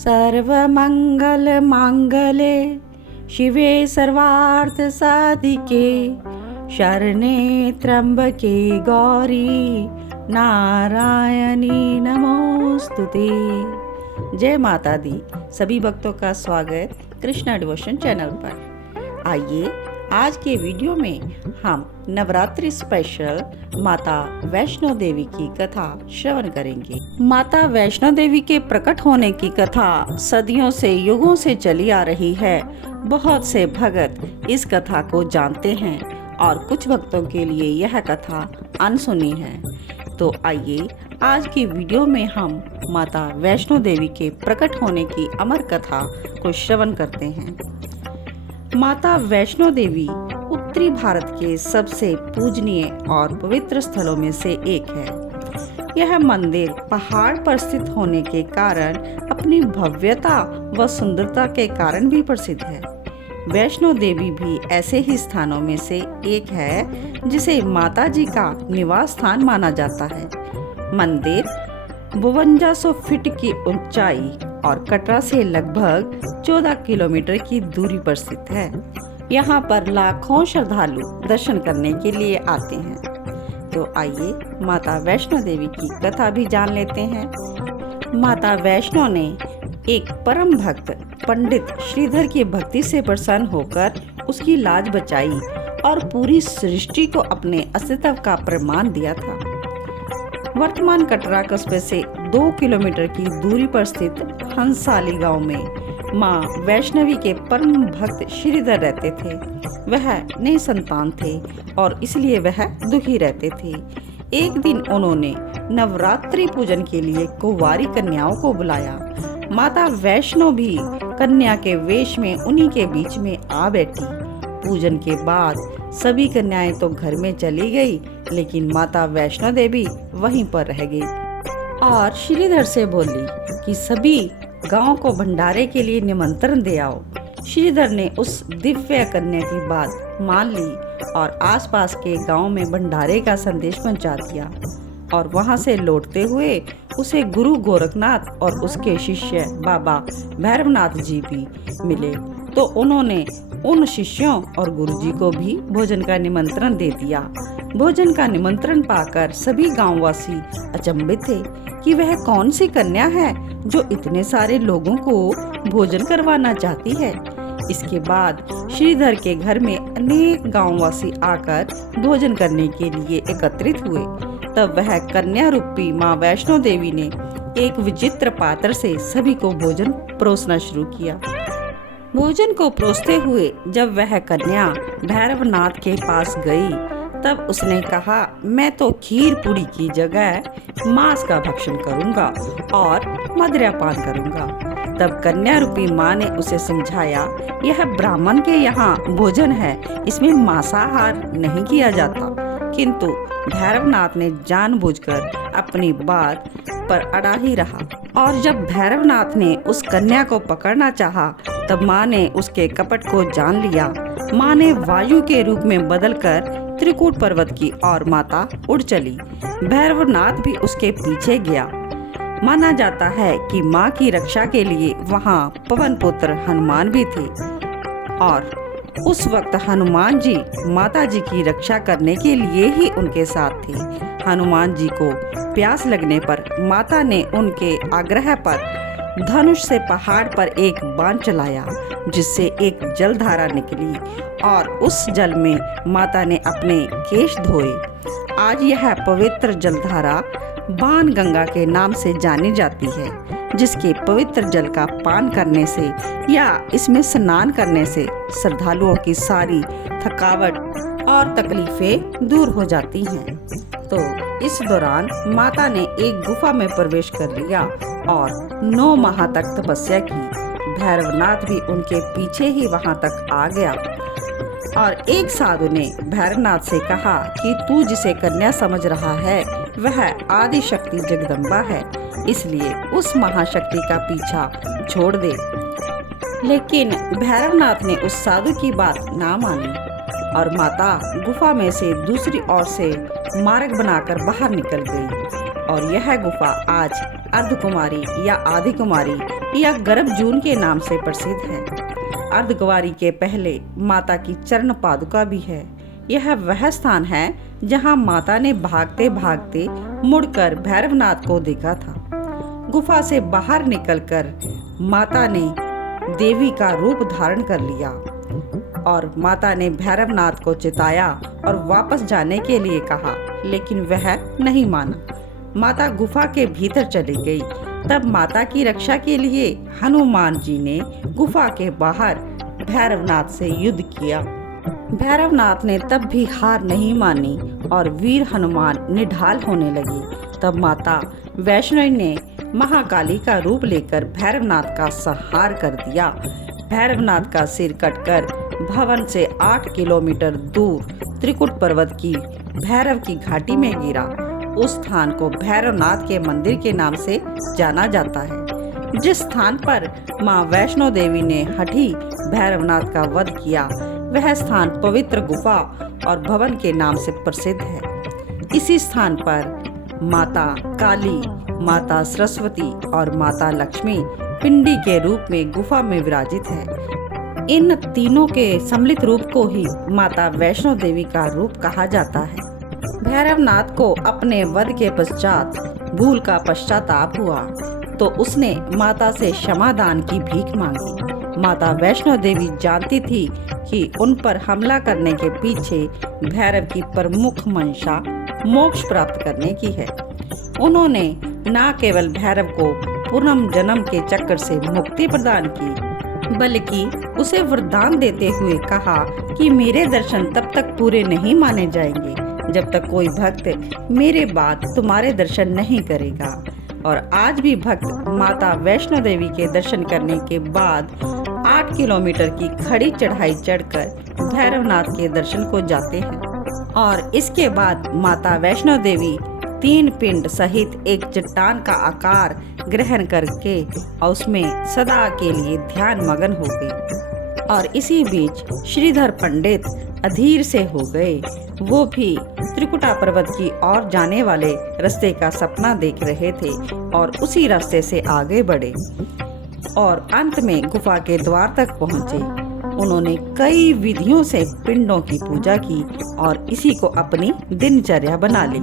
सर्वमङ्गलमाङ्गल्ये शिवे सर्वार्थसाधिके शरणे त्र्यंबके गौरी नारायणी नमोस्तुते। जय माता दी। सभी भक्तों का स्वागत कृष्णा डिवोशन चैनल पर। आइए आज के वीडियो में हम नवरात्रि स्पेशल माता वैष्णो देवी की कथा श्रवण करेंगे। माता वैष्णो देवी के प्रकट होने की कथा सदियों से युगों से चली आ रही है। बहुत से भक्त इस कथा को जानते हैं और कुछ भक्तों के लिए यह कथा अनसुनी है। तो आइए आज की वीडियो में हम माता वैष्णो देवी के प्रकट होने की अमर कथा को श्रवण करते हैं। माता वैष्णो देवी उत्तरी भारत के सबसे पूजनीय और पवित्र स्थलों में से एक है। यह मंदिर पहाड़ पर स्थित होने के कारण अपनी भव्यता व सुंदरता के कारण भी प्रसिद्ध है। वैष्णो देवी भी ऐसे ही स्थानों में से एक है जिसे माता जी का निवास स्थान माना जाता है। मंदिर 5200 फीट की ऊंचाई और कटरा से लगभग 14 किलोमीटर की दूरी पर स्थित है। यहाँ पर लाखों श्रद्धालु दर्शन करने के लिए आते हैं। तो आइए माता वैष्णो देवी की कथा भी जान लेते हैं। माता वैष्णो ने एक परम भक्त पंडित श्रीधर की भक्ति से प्रसन्न होकर उसकी लाज बचाई और पूरी सृष्टि को अपने अस्तित्व का प्रमाण दिया था। वर्तमान कटरा कस्बे से 2 किलोमीटर की दूरी पर स्थित हंसाली गांव में मां वैष्णवी के परम भक्त श्रीधर रहते थे। वह निसंतान थे और इसलिए वह दुखी रहते थे। एक दिन उन्होंने नवरात्रि पूजन के लिए कुंवारी कन्याओं को बुलाया। माता वैष्णो भी कन्या के वेश में उन्हीं के बीच में आ बैठी। पूजन के बाद सभी कन्याएं तो घर में चली गई, लेकिन माता वैष्णो देवी वहीं पर रह गई और श्रीधर से बोली कि सभी गांव को भंडारे के लिए निमंत्रण दे आओ। श्रीधर ने उस दिव्य कन्या की बात मान ली और आसपास के गांव में भंडारे का संदेश पहुंचा दिया। और वहां से लौटते हुए उसे गुरु गोरखनाथ और उसके शिष्य बाबा भैरवनाथ जी भी मिले। तो उन्होंने उन शिष्यों और गुरुजी को भी भोजन का निमंत्रण दे दिया। भोजन का निमंत्रण पाकर सभी गांववासी अचंभित थे कि वह कौन सी कन्या है जो इतने सारे लोगों को भोजन करवाना चाहती है। इसके बाद श्रीधर के घर में अनेक गांववासी आकर भोजन करने के लिए एकत्रित हुए। तब वह कन्या रूपी मां वैष्णो देवी ने एक विचित्र पात्र से सभी को भोजन परोसना शुरू किया। भोजन को परोसते हुए जब वह कन्या भैरवनाथ के पास गई, तब उसने कहा, मैं तो खीर पूरी की जगह मांस का भक्षण करूंगा और मदिरापान करूंगा। तब कन्या रूपी माँ ने उसे समझाया, यह ब्राह्मण के यहाँ भोजन है, इसमें मांसाहार नहीं किया जाता। किंतु भैरवनाथ ने जानबूझकर अपनी बात पर अड़ा ही रहा और जब भैरवनाथ ने उस कन्या को पकड़ना चाहा, तब माँ ने उसके कपट को जान लिया। माँ ने वायु के रूप में बदलकर त्रिकूट पर्वत की ओर माता उड़ चली। भैरवनाथ भी उसके पीछे गया। माना जाता है कि माँ की रक्षा के लिए वहाँ पवन पुत्र हनुमान भी थे और उस वक्त हनुमान जी माता जी की रक्षा करने के लिए ही उनके साथ थे। हनुमान जी को प्यास लगने पर माता ने उनके आग्रह पर धनुष से पहाड़ पर एक बाण चलाया, जिससे एक जलधारा निकली और उस जल में माता ने अपने केश धोए। आज यह पवित्र जलधारा बाण गंगा के नाम से जानी जाती है, जिसके पवित्र जल का पान करने से या इसमें स्नान करने से श्रद्धालुओं की सारी थकावट और तकलीफें दूर हो जाती हैं। तो इस दौरान माता ने एक गुफा में प्रवेश कर लिया और 9 माह तक तपस्या की। भैरवनाथ भी उनके पीछे ही वहां तक आ गया और एक साधु ने भैरवनाथ से कहा कि तू जिसे कन्या समझ रहा है वह आदि शक्ति जगदम्बा है, इसलिए उस महाशक्ति का पीछा छोड़ दे। लेकिन भैरवनाथ ने उस साधु की बात ना मानी और माता गुफा में से दूसरी ओर से मार्ग बनाकर बाहर निकल गई और यह गुफा आज अर्धकुमारी या आधि कुमारी यह गर्भजून के नाम से प्रसिद्ध है। अर्धकुंवारी के पहले माता की चरण पादुका भी है। यह वह स्थान है जहां माता ने भागते भागते मुड़कर भैरवनाथ को देखा था। गुफा से बाहर निकलकर माता ने देवी का रूप धारण कर लिया और माता ने भैरवनाथ को चिताया और वापस जाने के लिए कहा, लेकिन वह नहीं माना। माता गुफा के भीतर चली गई। तब माता की रक्षा के लिए हनुमान जी ने गुफा के बाहर भैरवनाथ से युद्ध किया। भैरवनाथ ने तब भी हार नहीं मानी और वीर हनुमान निढाल होने लगे। तब माता वैष्णवी ने महाकाली का रूप लेकर भैरवनाथ का संहार कर दिया। भैरवनाथ का सिर कटकर भवन से 8 किलोमीटर दूर त्रिकुट पर्वत की भैरव की घाटी में गिरा। उस स्थान को भैरवनाथ के मंदिर के नाम से जाना जाता है। जिस स्थान पर मां वैष्णो देवी ने हठी भैरवनाथ का वध किया, वह स्थान पवित्र गुफा और भवन के नाम से प्रसिद्ध है। इसी स्थान पर माता काली, माता सरस्वती और माता लक्ष्मी पिंडी के रूप में गुफा में विराजित है। इन तीनों के सम्मिलित रूप को ही माता वैष्णो देवी का रूप कहा जाता है। भैरवनाथ को अपने वध के पश्चात भूल का पश्चाताप हुआ तो उसने माता से क्षमादान की भीख मांगी। माता वैष्णो देवी जानती थी कि उन पर हमला करने के पीछे भैरव की प्रमुख मंशा मोक्ष प्राप्त करने की है। उन्होंने न केवल भैरव को पुनर्जन्म के चक्र से मुक्ति प्रदान की, बल्कि उसे वरदान देते हुए कहा कि मेरे दर्शन तब तक पूरे नहीं माने जाएंगे जब तक कोई भक्त मेरे बाद तुम्हारे दर्शन नहीं करेगा। और आज भी भक्त माता वैष्णो देवी के दर्शन करने के बाद 8 किलोमीटर की खड़ी चढ़ाई चढ़कर भैरवनाथ के दर्शन को जाते हैं। और इसके बाद माता वैष्णो देवी 3 पिंड सहित एक चट्टान का आकार ग्रहण करके और उसमें सदा के लिए ध्यान मगन हो गई। और इसी बीच श्रीधर पंडित अधीर से हो गए। वो भी त्रिकुटा पर्वत की ओर जाने वाले रास्ते का सपना देख रहे थे और उसी रास्ते से आगे बढ़े और अंत में गुफा के द्वार तक पहुँचे। उन्होंने कई विधियों से पिंडों की पूजा की और इसी को अपनी दिनचर्या बना ली।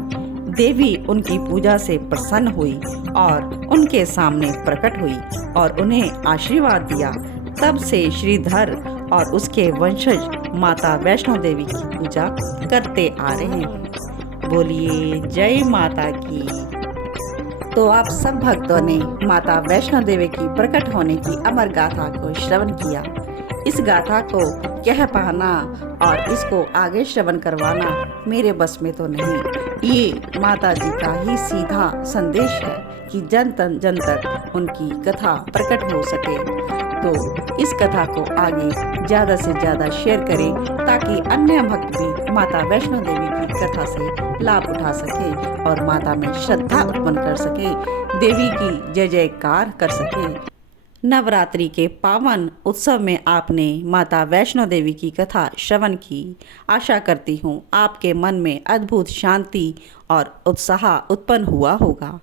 देवी उनकी पूजा से प्रसन्न हुई और उनके सामने प्रकट हुई और उन्हें आशीर्वाद दिया। तब से श्रीधर और उसके वंशज माता वैष्णो देवी की पूजा करते आ रहे हैं। बोलिए जय माता की। तो आप सब भक्तों ने माता वैष्णो देवी की प्रकट होने की अमर गाथा को श्रवण किया। इस गाथा को कह पाना और इसको आगे श्रवण करवाना मेरे बस में तो नहीं। ये माता जी का ही सीधा संदेश है कि जन तक उनकी कथा प्रकट हो सके। तो इस कथा को आगे ज़्यादा से ज़्यादा शेयर करें ताकि अन्य भक्त भी माता वैष्णो देवी की कथा से लाभ उठा सके और माता में श्रद्धा उत्पन्न कर सके, देवी की जय जयकार कर सके। नवरात्रि के पावन उत्सव में आपने माता वैष्णो देवी की कथा श्रवण की। आशा करती हूँ आपके मन में अद्भुत शांति और उत्साह उत्पन्न हुआ होगा।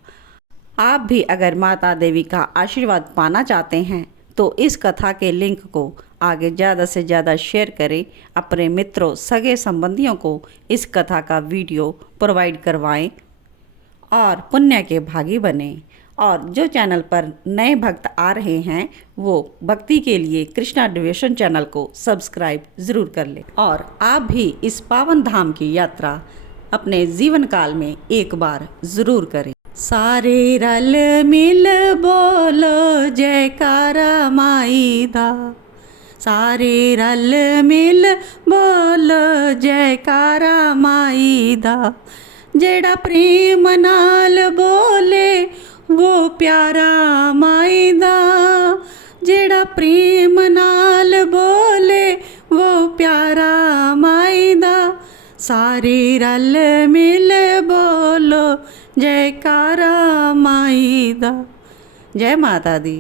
आप भी अगर माता देवी का आशीर्वाद पाना चाहते हैं तो इस कथा के लिंक को आगे ज़्यादा से ज़्यादा शेयर करें। अपने मित्रों सगे संबंधियों को इस कथा का वीडियो प्रोवाइड करवाएं और पुण्य के भागी बने। और जो चैनल पर नए भक्त आ रहे हैं वो भक्ति के लिए कृष्णा डिवोशन चैनल को सब्सक्राइब ज़रूर कर लें। और आप भी इस पावन धाम की यात्रा अपने जीवन काल में एक बार ज़रूर करें। सारे रल मिल बोलो जयकारा माई दा, सारे रल मिल बोलो जयकारा माई दा। जेड़ा प्रेम नाल बोले वो प्यारा माई दा, जेड़ा प्रेम नाल बोले वो प्यारा माई दा। सारे रल मिल बोलो जयकारा माई दा। जय माता दी।